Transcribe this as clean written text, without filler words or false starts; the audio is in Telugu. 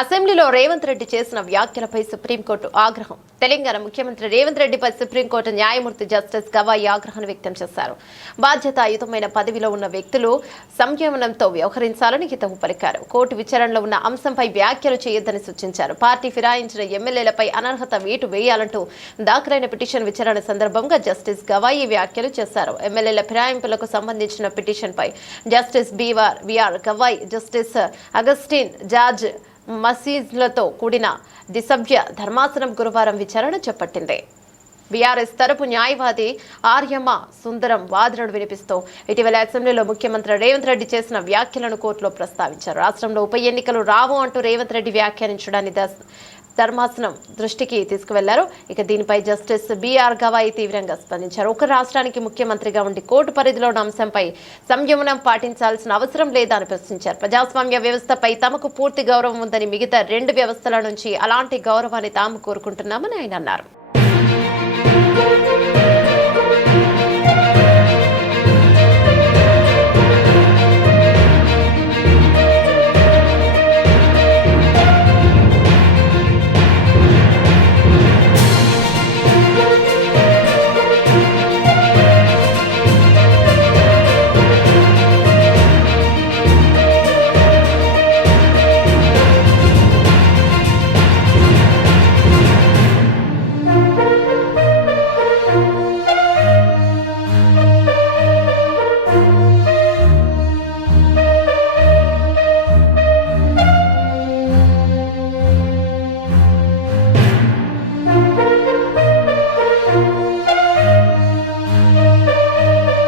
అసెంబ్లీలో రేవంత్ రెడ్డి చేసిన వ్యాఖ్యలపై సుప్రీంకోర్టు ఆగ్రహం. తెలంగాణ ముఖ్యమంత్రి రేవంత్ రెడ్డిపై సుప్రీంకోర్టు న్యాయమూర్తి జస్టిస్ గవాయి ఆగ్రహాన్ని వ్యక్తం చేశారు. బాధ్యతాయుతమైన పదవిలో ఉన్న వ్యక్తులు సంయమనంతో వ్యవహరించాలని హితవు పలికారు. కోర్టు విచారణలో ఉన్న అంశంపై వ్యాఖ్యలు చేయొద్దని సూచించారు. పార్టీ ఫిరాయించిన ఎమ్మెల్యేలపై అనర్హత వేటు వేయాలంటూ దాఖలైన పిటిషన్ విచారణ సందర్భంగా జస్టిస్ గవాయి వ్యాఖ్యలు చేశారు. ఎమ్మెల్యేల ఫిరాయింపులకు సంబంధించిన పిటిషన్పై justice V R Gavai, justice Augustine George మసీజ్లతో కూడిన ద్విసభ్య ధర్మాసనం గురువారం విచారణ చేపట్టింది. బీఆర్ఎస్ తరపు న్యాయవాది ఆర్యమ్మ సుందరం వాదనలు వినిపిస్తూ ఇటీవల అసెంబ్లీలో ముఖ్యమంత్రి రేవంత్ రెడ్డి చేసిన వ్యాఖ్యలను కోర్టులో ప్రస్తావించారు. రాష్ట్రంలో ఉప ఎన్నికలు రావు అంటూ రేవంత్ రెడ్డి వ్యాఖ్యానించడాన్ని ధర్మాసనం దృష్టికి తీసుకువెళ్లారు. ఇక దీనిపై జస్టిస్ బిఆర్ గవాయి తీవ్రంగా స్పందించారు. ఒక రాష్ట్రానికి ముఖ్యమంత్రిగా ఉండి కోర్టు పరిధిలో ఉన్న అంశంపై సంయమనం పాటించాల్సిన అవసరం లేదా అని ప్రశ్నించారు. ప్రజాస్వామ్య వ్యవస్థపై తమకు పూర్తి గౌరవం ఉందని, మిగతా రెండు వ్యవస్థల నుంచి అలాంటి గౌరవాన్ని తాము కోరుకుంటున్నామని ఆయన అన్నారు.